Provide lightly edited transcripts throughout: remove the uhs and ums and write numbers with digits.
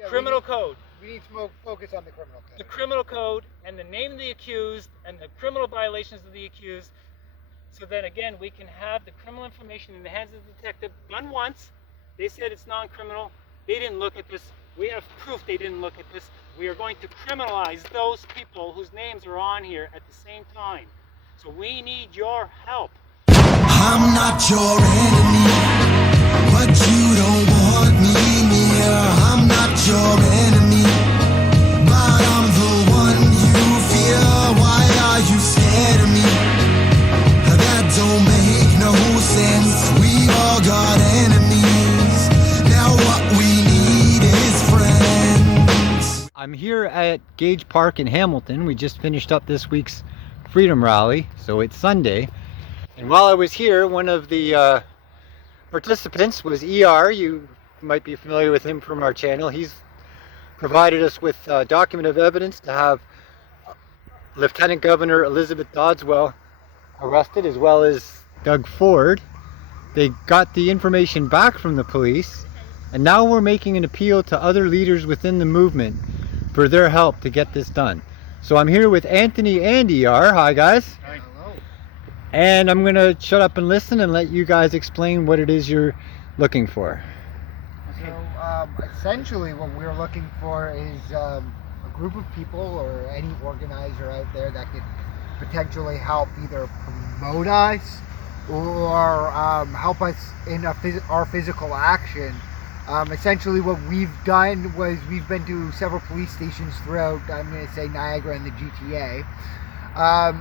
Yeah, criminal code. We need to focus on the criminal code. The criminal code and the name of the accused and the criminal violations of the accused. So then again, we can have the criminal information in the hands of the detective done once. They said it's non-criminal. They didn't look at this. We have proof they didn't look at this. We are going to criminalize those people whose names are on here at the same time. So we need your help. I'm not your enemy, but you don't want me near. I'm not your enemy, but I'm the one you fear. Why are you scared of me? That don't make no sense. We all got enemies. Now what we need is friends. I'm here at Gage Park in Hamilton. We just finished up this week's Freedom Rally, so it's Sunday. And while I was here, one of the participants was ER. You might be familiar with him from our channel. He's provided us with documented evidence to have Lieutenant Governor Elizabeth Doddswell arrested, as well as Doug Ford. They got the information back from the police, and now we're making an appeal to other leaders within the movement for their help to get this done. So I'm here with Anthony and ER. Hi guys. Hello. And I'm gonna shut up and listen and let you guys explain what it is you're looking for. So essentially what we're looking for is a group of people or any organizer out there that could potentially help either promote us or help us in our physical action. Essentially what we've done was we've been to several police stations throughout, I'm going to say, Niagara and the GTA,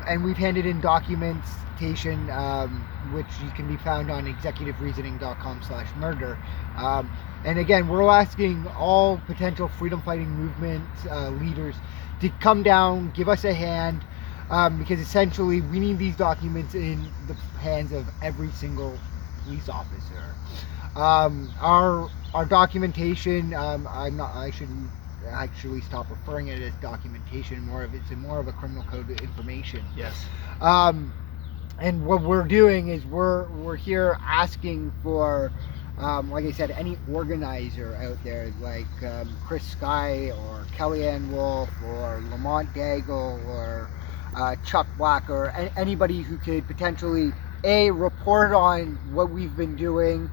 and we've handed in documentation which you can be found on executivereasoning.com/murder. And again, we're asking all potential freedom fighting movement leaders to come down, give us a hand, because essentially we need these documents in the hands of every single police officer. Our documentation, I should actually stop referring it as documentation. It's more of a criminal code information. Yes. And what we're doing is we're here asking for, like I said, any organizer out there, like Chris Skye or Kellyanne Wolf or Lamont Daigle or Chuck Black, or anybody who could potentially A, report on what we've been doing,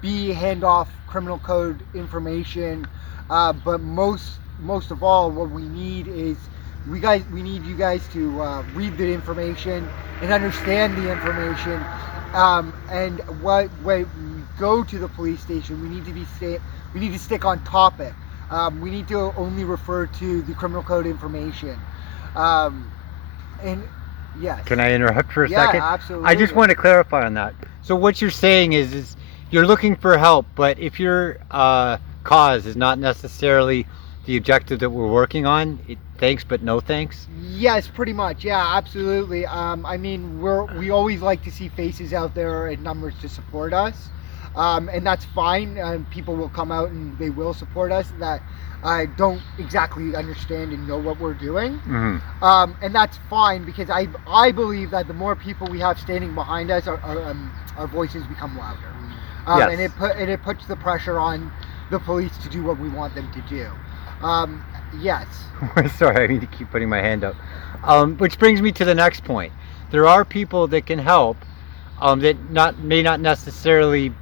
B, hand off criminal code information, but most of all, what we need is we need you guys to read the information and understand the information, and when we go to the police station, we need to stick on topic. We need to only refer to the criminal code information. And yes. Can I interrupt for a second? Yeah, absolutely. I just want to clarify on that. So what you're saying is you're looking for help, but if your cause is not necessarily the objective that we're working on, thanks but no thanks? Yes, pretty much. Yeah, absolutely. I mean, we always like to see faces out there and numbers to support us, and that's fine. People will come out and they will support us that don't exactly understand and know what we're doing. Mm-hmm. And that's fine, because I believe that the more people we have standing behind us, our voices become louder. Yes. And it puts the pressure on the police to do what we want them to do. Yes. Sorry, I need to keep putting my hand up. Which brings me to the next point. There are people that can help that may not necessarily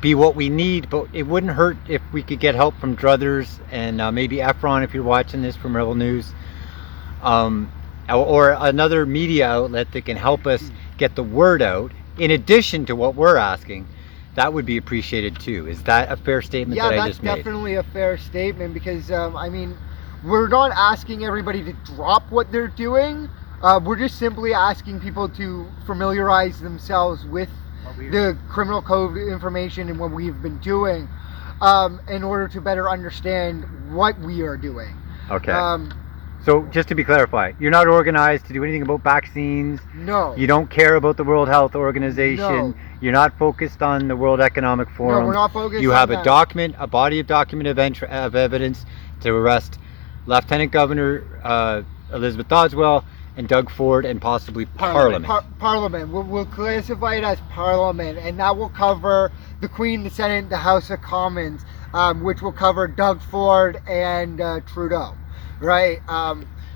be what we need, but it wouldn't hurt if we could get help from Druthers and maybe Efron, if you're watching this, from Rebel News, or another media outlet that can help us get the word out in addition to what we're asking. That would be appreciated too. Is that a fair statement that I just made? Yeah, that's definitely a fair statement, because I mean, we're not asking everybody to drop what they're doing. We're just simply asking people to familiarize themselves with the criminal code information and what we've been doing, in order to better understand what we are doing. Okay. So just to be clarified, you're not organized to do anything about vaccines. No. You don't care about the World Health Organization. No. You're not focused on the World Economic Forum. No, we're not focused You on have that. a body of document of evidence to arrest Lieutenant Governor Elizabeth Doddswell and Doug Ford and possibly Parliament. Parliament. We'll classify it as Parliament, and that will cover the Queen, the Senate, the House of Commons, which will cover Doug Ford and Trudeau, right?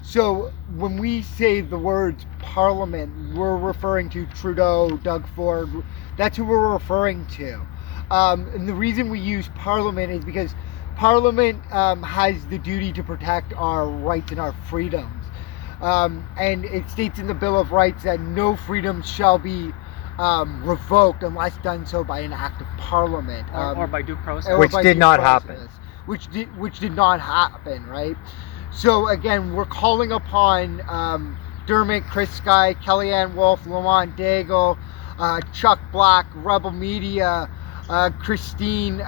So when we say the words Parliament, we're referring to Trudeau, Doug Ford. That's who we're referring to. And the reason we use Parliament is because Parliament has the duty to protect our rights and our freedoms. And it states in the Bill of Rights that no freedoms shall be revoked unless done so by an act of Parliament. Or by due process. Which did not happen. Which did not happen, right? So again, we're calling upon Dermot, Chris Sky, Kellyanne Wolf, Lamont Daigle, Chuck Black, Rebel Media, Christine,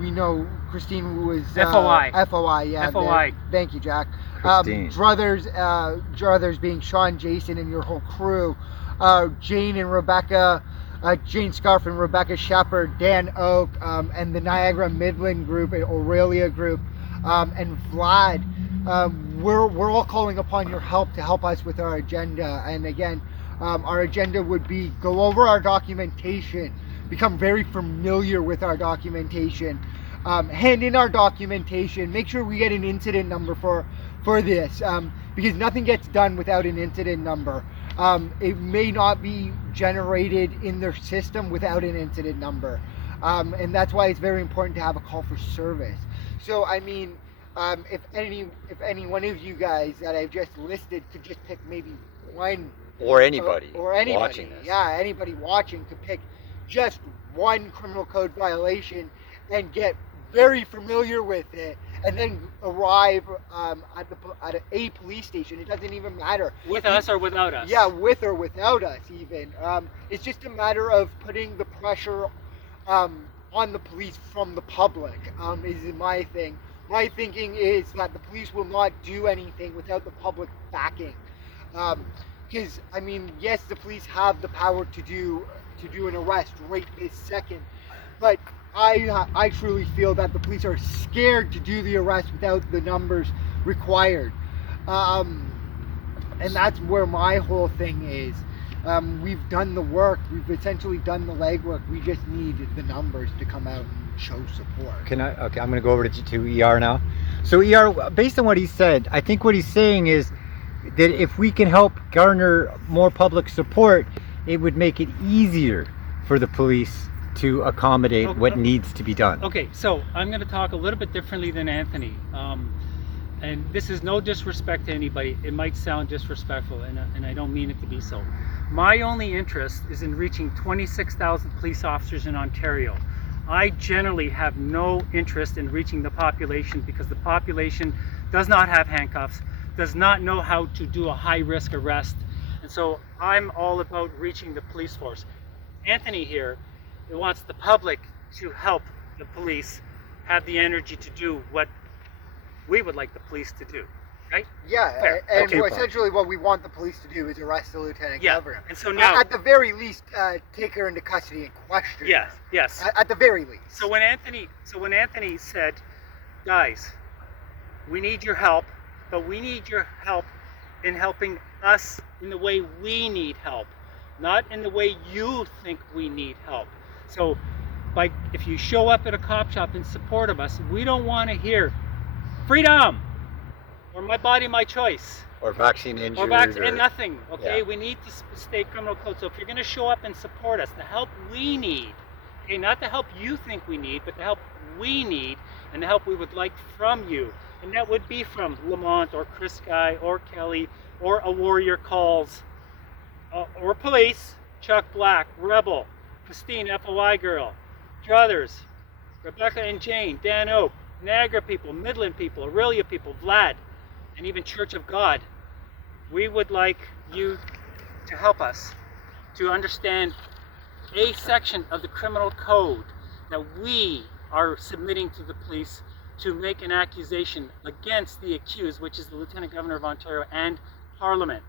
we know Christine who was FOI. FOI, yeah. FOI. Thank you, Jack. Christine. Druthers being Sean, Jason, and your whole crew. Jane and Rebecca, Jane Scarf and Rebecca Shepard, Dan Oak, and the Niagara Midland group, and Aurelia group, and Vlad. We're all calling upon your help to help us with our agenda. And again, our agenda would be go over our documentation, become very familiar with our documentation, hand in our documentation, make sure we get an incident number for this, because nothing gets done without an incident number. It may not be generated in their system without an incident number, and that's why it's very important to have a call for service. So I mean, if any one of you guys that I've just listed could just pick maybe one, Or anybody watching this. Yeah, anybody watching could pick just one criminal code violation and get very familiar with it, and then arrive at a police station. It doesn't even matter. With us or without us. Yeah, with or without us even. It's just a matter of putting the pressure on the police from the public, is my thing. My thinking is that the police will not do anything without the public backing. Because, I mean, yes, the police have the power to do an arrest right this second, but I truly feel that the police are scared to do the arrest without the numbers required. And that's where my whole thing is. We've done the work, we've essentially done the legwork, we just need the numbers to come out and show support. Okay, I'm going to go over to ER now. So ER, based on what he said, I think what he's saying is that if we can help garner more public support, it would make it easier for the police to accommodate what needs to be done. Okay, so I'm going to talk a little bit differently than Anthony. And this is no disrespect to anybody. It might sound disrespectful, and I don't mean it to be so. My only interest is in reaching 26,000 police officers in Ontario. I generally have no interest in reaching the population because the population does not have handcuffs, does not know how to do a high-risk arrest. And so I'm all about reaching the police force. Anthony here wants the public to help the police have the energy to do what we would like the police to do, right? Yeah, Fair. and Okay, essentially what we want the police to do is arrest the lieutenant governor. And so now, at the very least, take her into custody and question her. yes. At the very least. So when Anthony said, guys, we need your help, but we need your help in helping us in the way we need help, not in the way you think we need help. So if you show up at a cop shop in support of us, we don't want to hear freedom or my body, my choice. Or vaccine injury. And nothing, okay? Yeah. We need to state criminal code. So if you're going to show up and support us, the help we need, okay, not the help you think we need, but the help we need and the help we would like from you. And that would be from Lamont or Chris Guy or Kelly or a Warrior Calls or police, Chuck Black, Rebel, Christine, FOI girl, Druthers, Rebecca and Jane, Dan Oak, Niagara people, Midland people, Aurelia people, Vlad, and even Church of God. We would like you to help us to understand a section of the criminal code that we are submitting to the police to make an accusation against the accused, which is the Lieutenant Governor of Ontario and Parliament.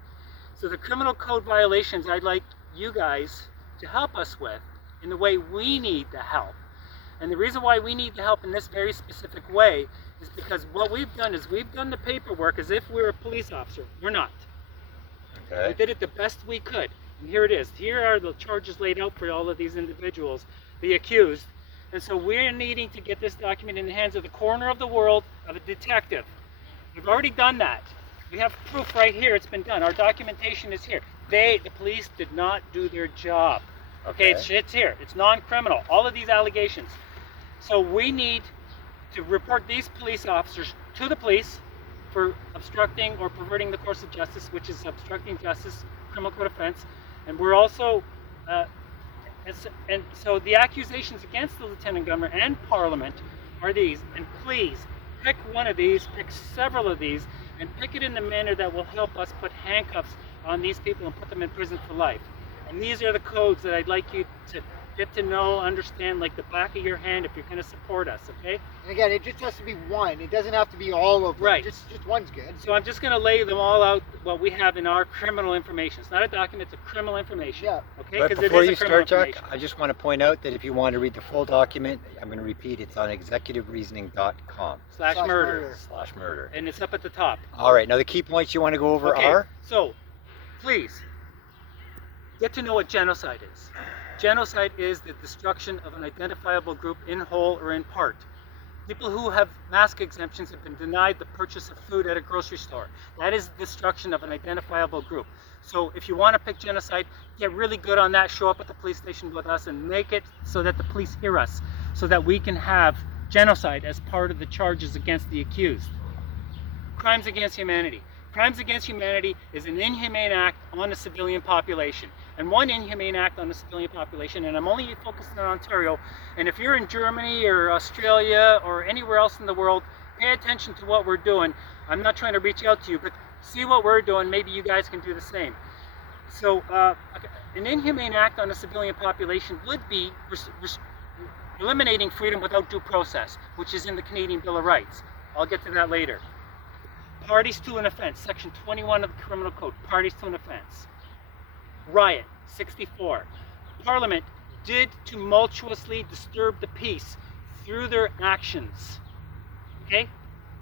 So the criminal code violations I'd like you guys to help us with in the way we need the help. And the reason why we need the help in this very specific way is because what we've done is we've done the paperwork as if we're a police officer. We're not. We did it the best we could. And here it is. Here are the charges laid out for all of these individuals, the accused. And so we're needing to get this document in the hands of the corner of the world of a detective. We've already done that. We have proof right here. It's been done. Our documentation is here. The police did not do their job. Okay, it's here. It's non-criminal. All of these allegations. So we need to report these police officers to the police for obstructing or perverting the course of justice, which is obstructing justice, criminal code offense. And we're also, and so the accusations against the Lieutenant Governor and Parliament are these. And please, pick one of these, pick several of these, and pick it in the manner that will help us put handcuffs on these people and put them in prison for life. And these are the codes that I'd like you to get to know, understand like the back of your hand if you're going to support us, okay? And again, it just has to be one. It doesn't have to be all of them. Right. Just one's good. So I'm just going to lay them all out, what we have in our criminal information. It's not a document, it's a criminal information. Yeah. Okay? But Because before it you is a criminal start, Jack, information. I just want to point out that if you want to read the full document, I'm going to repeat, it's on executivereasoning.com /murder. And it's up at the top. All right, now the key points you want to go over are? So, please, get to know what genocide is. Genocide is the destruction of an identifiable group in whole or in part. People who have mask exemptions have been denied the purchase of food at a grocery store. That is the destruction of an identifiable group. So if you want to pick genocide, get really good on that, show up at the police station with us and make it so that the police hear us, so that we can have genocide as part of the charges against the accused. Crimes against humanity. Crimes against humanity is an inhumane act on the civilian population. And one inhumane act on the civilian population, and I'm only focusing on Ontario, and if you're in Germany or Australia or anywhere else in the world, pay attention to what we're doing. I'm not trying to reach out to you, but see what we're doing. Maybe you guys can do the same. So an inhumane act on the civilian population would be eliminating freedom without due process, which is in the Canadian Bill of Rights. I'll get to that later. Parties to an offense, section 21 of the Criminal Code, parties to an offense. Riot, 64. Parliament did tumultuously disturb the peace through their actions. Okay?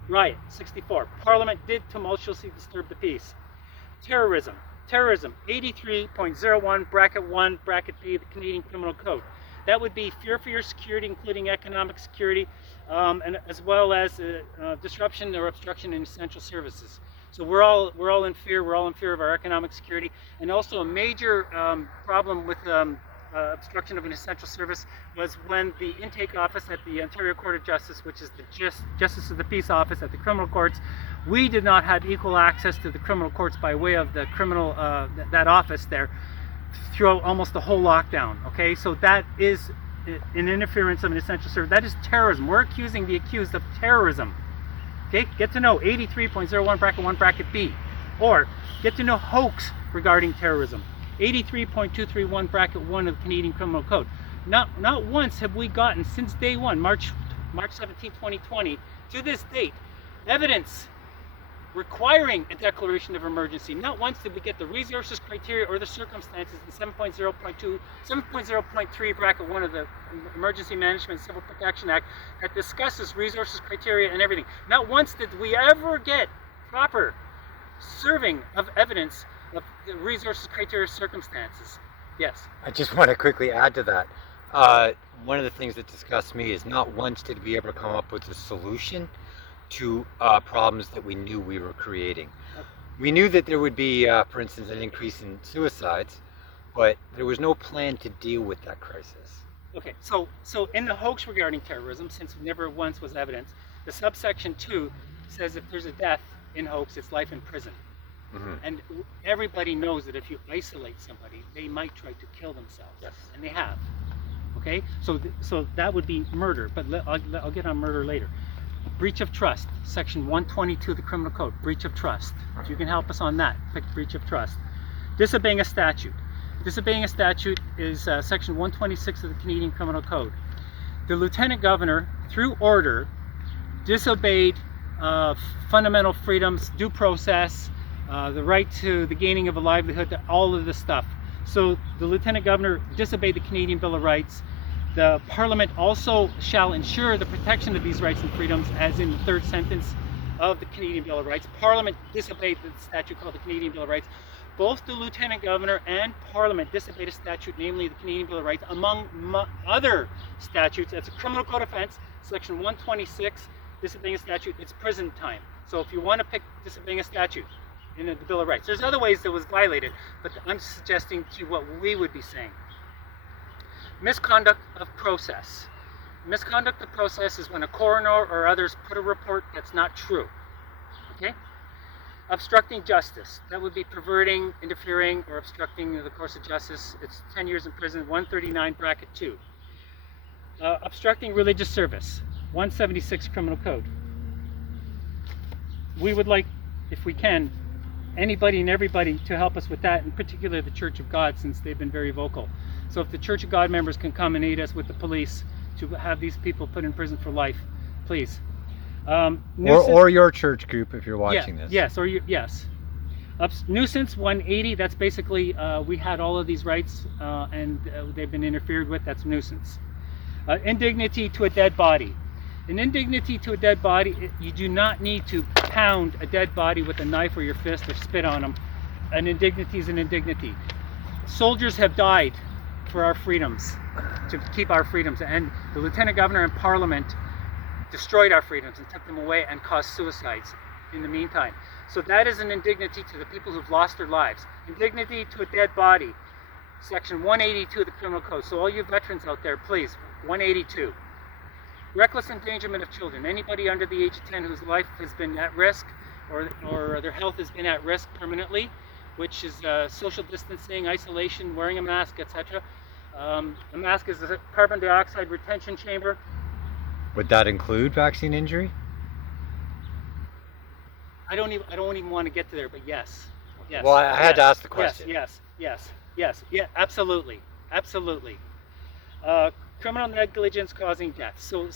Riot, 64. Parliament did tumultuously disturb the peace. Terrorism, 83.01 bracket 1 bracket B of the Canadian Criminal Code. That would be fear for your security, including economic security, and as well as disruption or obstruction in essential services. So we're all in fear. We're all in fear of our economic security, and also a major problem with obstruction of an essential service was when the intake office at the Ontario Court of Justice, which is the Justice of the Peace office at the criminal courts, we did not have equal access to the criminal courts by way of the criminal that office there throughout almost the whole lockdown. Okay, so that is an interference of an essential service. That is terrorism. We're accusing the accused of terrorism. Okay, get to know 83.01 bracket 1 bracket B, or get to know hoax regarding terrorism. 83.231 bracket 1 of the Canadian Criminal Code. Not once have we gotten, since day one, March 17, 2020, to this date, evidence requiring a declaration of emergency. Not once did we get the resources criteria or the circumstances in 7.0.3 bracket 1 of the Emergency Management and Civil Protection Act that discusses resources criteria and everything. Not once did we ever get proper serving of evidence of the resources criteria circumstances. Yes. I just want to quickly add to that. One of the things that disgusts me is not once did we ever come up with a solution to problems that we knew we were creating. We knew that there would be, for instance, an increase in suicides, but there was no plan to deal with that crisis. Okay, so in the hoax regarding terrorism, since never once was evidence, the subsection 2 says if there's a death in hoax, it's life in prison. Mm-hmm. And everybody knows that if you isolate somebody, they might try to kill themselves. Yes. And they have. Okay, so that would be murder, but I'll get on murder later. Breach of trust, section 122 of the Criminal Code, breach of trust. If you can help us on that, pick breach of trust. Disobeying a statute. Disobeying a statute is section 126 of the Canadian Criminal Code. The Lieutenant Governor, through order, disobeyed fundamental freedoms, due process, the right to the gaining of a livelihood, all of this stuff. So the Lieutenant Governor disobeyed the Canadian Bill of Rights. The Parliament also shall ensure the protection of these rights and freedoms, as in the third sentence of the Canadian Bill of Rights. Parliament disobeyed the statute called the Canadian Bill of Rights. both the Lieutenant Governor and Parliament disobeyed a statute, namely the Canadian Bill of Rights, among other statutes. That's a criminal code offense, section 126, disobeying a statute, it's prison time. So if you want to pick disobeying a statute in the Bill of Rights, there's other ways that was violated, but I'm suggesting to you what we would be saying. Misconduct of process. Misconduct of process is when a coroner or others put a report that's not true. Okay? Obstructing justice. That would be perverting, interfering, or obstructing the course of justice. It's 10 years in prison, 139 bracket 2. Obstructing religious service, 176 criminal code. We would like, if we can, anybody and everybody to help us with that, in particular the Church of God, since they've been very vocal. So if the Church of God members can come and aid us with the police to have these people put in prison for life, please. Or your church group if you're watching this. Yes, or yes. Nuisance 180, that's basically, we had all of these rights and they've been interfered with, that's nuisance. Indignity to a dead body. An indignity to a dead body, you do not need to pound a dead body with a knife or your fist or spit on them. An indignity is an indignity. Soldiers have died for our freedoms, to keep our freedoms, and the Lieutenant Governor and Parliament destroyed our freedoms and took them away and caused suicides in the meantime. So that is an indignity to the people who've lost their lives. Indignity to a dead body, section 182 of the criminal code. So all you veterans out there, please, 182. Reckless endangerment of children. Anybody under the age of 10 whose life has been at risk or their health has been at risk permanently, which is social distancing, isolation, wearing a mask, etc. A mask is a carbon dioxide retention chamber. Would that include vaccine injury? I don't even want to get to there, but yes. Yes. Well, I had to ask the question. Yes, absolutely. Criminal negligence causing death. So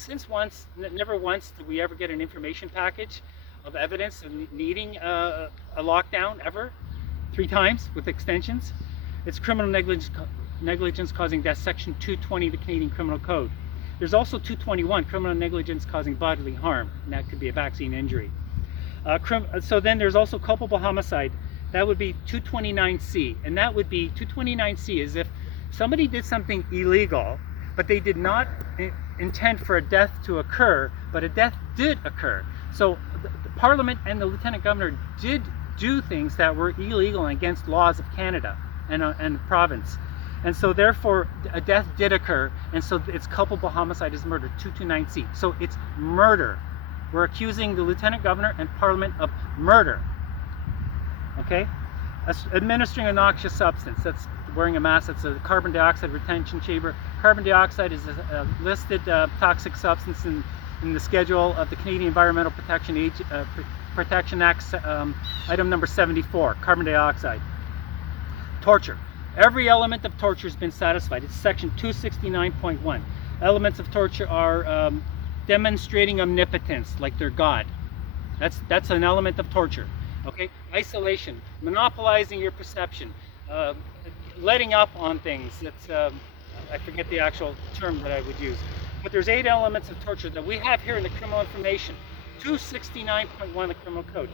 never once did we ever get an information package of evidence of needing a lockdown ever, 3 times with extensions. It's criminal negligence causing death, section 220 of the Canadian Criminal Code. There's also 221, criminal negligence causing bodily harm, and that could be a vaccine injury. So then there's also culpable homicide. That would be 229C, and that would be 229C is if somebody did something illegal, but they did not intend for a death to occur, but a death did occur. So the Parliament and the Lieutenant Governor did do things that were illegal and against laws of Canada and the province. And so therefore a death did occur, and so it's culpable homicide is murder, 229C. So it's murder. We're accusing the Lieutenant Governor and Parliament of murder. Okay? Administering a noxious substance, that's wearing a mask, that's a carbon dioxide retention chamber. Carbon dioxide is a listed toxic substance in the schedule of the Canadian Environmental Protection Act, item number 74, carbon dioxide. Torture. Every element of torture has been satisfied. It's section 269.1. Elements of torture are demonstrating omnipotence, like they're God. That's an element of torture. Okay? Isolation, monopolizing your perception, letting up on things. That's I forget the actual term that I would use. But there's 8 elements of torture that we have here in the criminal information. 269.1 of the criminal code.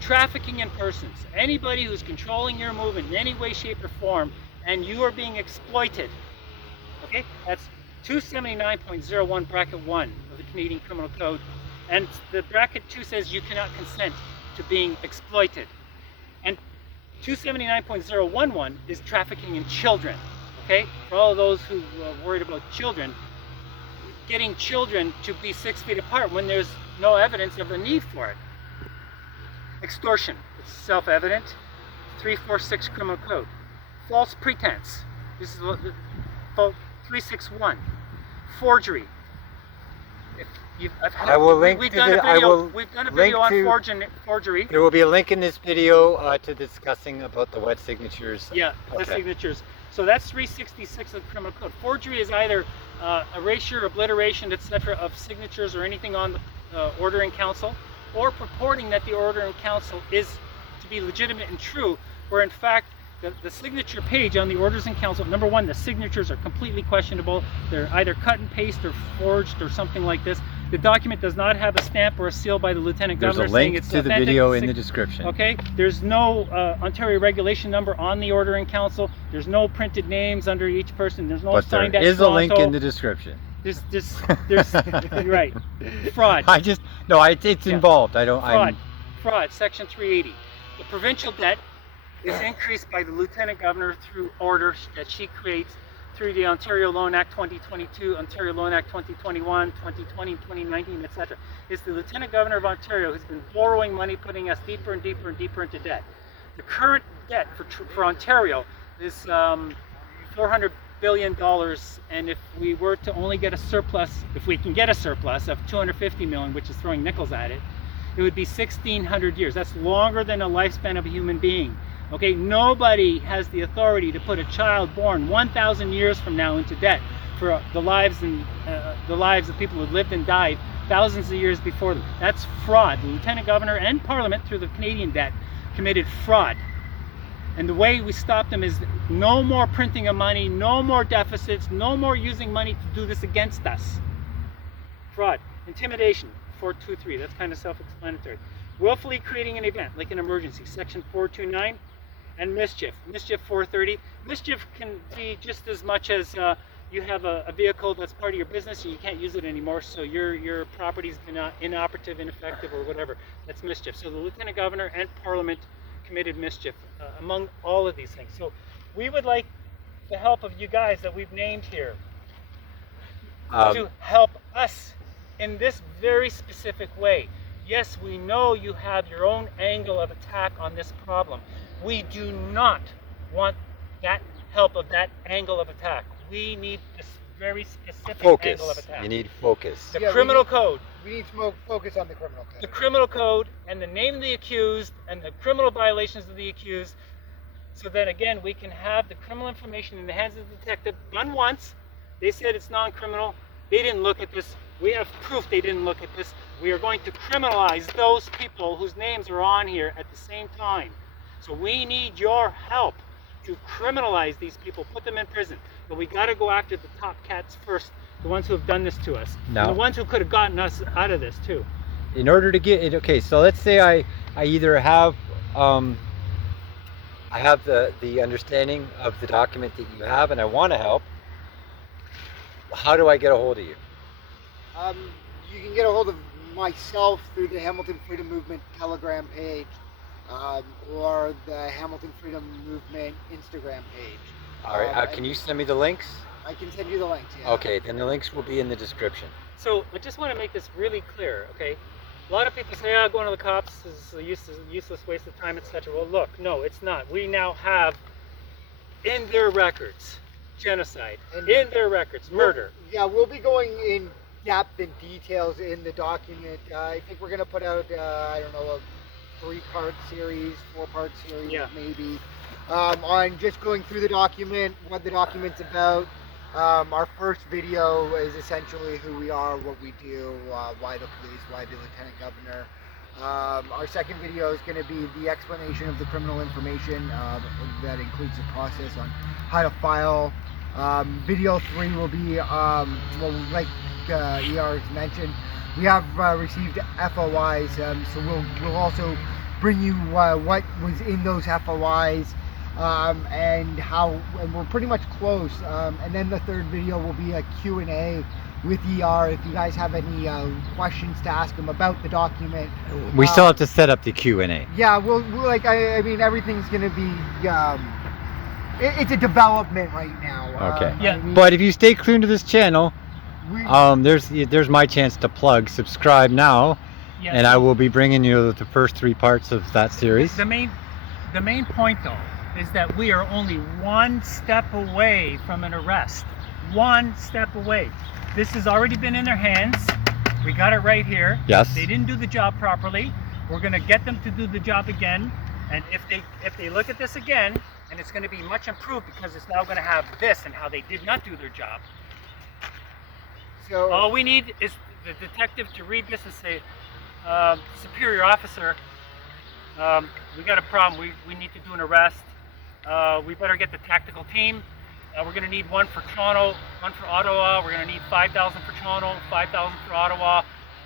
Trafficking in persons. Anybody who's controlling your movement in any way, shape, or form, and you are being exploited. Okay? That's 279.01 bracket 1 of the Canadian Criminal Code. And the bracket 2 says you cannot consent to being exploited. And 279.011 is trafficking in children. Okay? For all of those who are worried about children, getting children to be 6 feet apart when there's no evidence of a need for it. Extortion, it's self-evident, 346 criminal code. False pretense, this is 361. Forgery. I will link we've to done the, a video, I we've done a video on forgery. There will be a link in this video to discussing about the wet signatures. Yeah, the signatures. So that's 366 of the criminal code. Forgery is either erasure, obliteration, etc. of signatures or anything on the order in council, or purporting that the order in council is to be legitimate and true, where in fact the signature page on the orders in council, number one, the signatures are completely questionable. They're either cut and paste or forged or something like this. The document does not have a stamp or a seal by the Lieutenant There's Governor a saying link it's to the authentic. video in the description. Okay, there's no Ontario regulation number on the order in council. There's no printed names under each person. There's no But signed there at is a link Toronto. in the description. There's right. Fraud. It's involved. Fraud, section 380. The provincial debt is increased by the Lieutenant Governor through orders that she creates through the Ontario Loan Act 2022, Ontario Loan Act 2021, 2020, 2019, etc. It's the Lieutenant Governor of Ontario who's been borrowing money, putting us deeper and deeper and deeper into debt. The current debt for Ontario is $400 billion, and if we were to only get a surplus, if we can get a surplus of $250 million, which is throwing nickels at it, it would be 1,600 years. That's longer than a lifespan of a human being. Okay, nobody has the authority to put a child born 1,000 years from now into debt for the lives of people who lived and died thousands of years before them. That's fraud. The Lieutenant Governor and Parliament, through the Canadian debt, committed fraud. And the way we stop them is no more printing of money, no more deficits, no more using money to do this against us. Fraud. Intimidation, 423, that's kind of self-explanatory. Willfully creating an event, like an emergency, section 429. And mischief, 430. Mischief can be just as much as you have a vehicle that's part of your business and you can't use it anymore, so your property's been inoperative, ineffective, or whatever. That's mischief. So the Lieutenant Governor and Parliament committed mischief among all of these things. So we would like the help of you guys that we've named here to help us in this very specific way. Yes, we know you have your own angle of attack on this problem. We do not want that help of that angle of attack. We need this very specific angle of attack. You need focus. The criminal code. We need to focus on the criminal code. The criminal code and the name of the accused and the criminal violations of the accused, so that again we can have the criminal information in the hands of the detective. Done once. They said it's non-criminal. They didn't look at this. We have proof they didn't look at this. We are going to criminalize those people whose names are on here at the same time. So we need your help to criminalize these people, put them in prison. But we got to go after the top cats first, the ones who have done this to us, and the ones who could have gotten us out of this too. In order to get it, okay, so let's say I either have I have the understanding of the document that you have, and I want to help. How do I get a hold of you? You can get a hold of myself through the Hamilton Freedom Movement Telegram page. Or the Hamilton Freedom Movement Instagram page. All right, can you send me the links? I can send you the links, yeah. Okay, then the links will be in the description. So I just want to make this really clear, okay? A lot of people say, going to the cops is a useless waste of time, etc. Well, look, no, it's not. We now have in their records genocide, in their records murder. Yeah, we'll be going in depth and details in the document. I think we're going to put out, I don't know, a 3-part series, 4-part series, maybe, on just going through the document, what the document's about. Our first video is essentially who we are, what we do, why the police, why the Lieutenant Governor. Our second video is going to be the explanation of the criminal information that includes the process on how to file. Video 3 will be, well, like ER has mentioned, we have received FOIs, so we'll also bring you what was in those FOIs and we're pretty much close. And then the third video will be a Q&A with ER if you guys have any questions to ask him about the document. We still have to set up the Q&A. Yeah, we'll like I mean everything's gonna be it's a development right now. Okay. Yeah. I mean, But if you stay tuned to this channel, there's my chance to plug. Subscribe now, and I will be bringing you the first 3 parts of that series. The main point though is that we are only one step away from an arrest. One step away. This has already been in their hands. We got it right here. Yes. They didn't do the job properly. We're going to get them to do the job again. And if they look at this again, and it's going to be much improved because it's now going to have this and how they did not do their job. So all we need is the detective to read this and say, superior officer, we got a problem. We need to do an arrest. we better get the tactical team. We're going to need one for Toronto, one for Ottawa. We're going to need 5,000 for Toronto, 5,000 for Ottawa,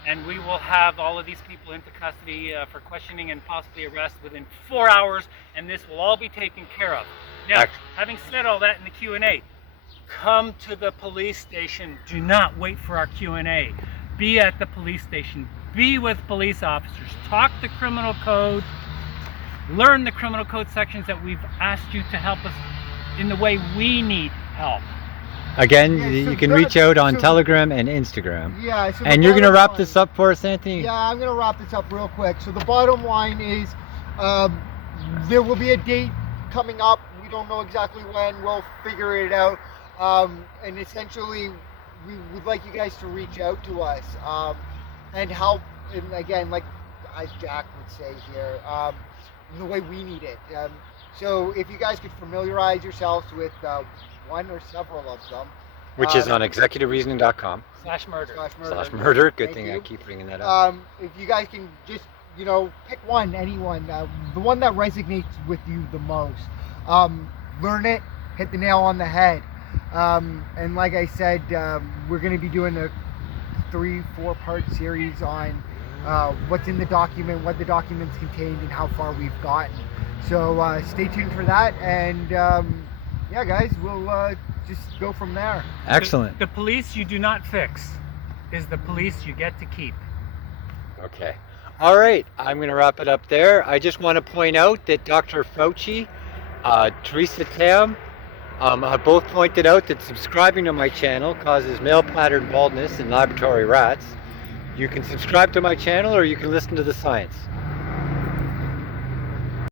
and we will have all of these people into custody for questioning and possibly arrest within 4 hours, and this will all be taken care of. Now, having said all that in the Q&A, come to the police station. Do not wait for our Q&A. Be at the police station. Be with police officers. Talk the criminal code. Learn the criminal code sections that we've asked you to help us in the way we need help. Again, Yeah, so you can that- reach out on so- Telegram and Instagram. Yeah. So the And you're going to bottom wrap line- this up for us, Anthony? Yeah, I'm going to wrap this up real quick. So the bottom line is there will be a date coming up. We don't know exactly when. We'll figure it out. And essentially, we would like you guys to reach out to us and help. And again, like as Jack would say here, in the way we need it. So if you guys could familiarize yourselves with one or several of them. Which is on executivereasoning.com. /murder. /murder. Good Thank thing you. I keep bringing that up. If you guys can just, pick one, anyone, the one that resonates with you the most. Learn it, hit the nail on the head. And like I said, we're going to be doing a 3-4 part series on what's in the document, what the documents contained, and how far we've gotten. So stay tuned for that. And yeah, guys, we'll just go from there. Excellent. The police you do not fix is the police you get to keep. Okay. All right. I'm going to wrap it up there. I just want to point out that Dr. Fauci, Teresa Tam, have both pointed out that subscribing to my channel causes male pattern baldness in laboratory rats. You can subscribe to my channel or you can listen to the science.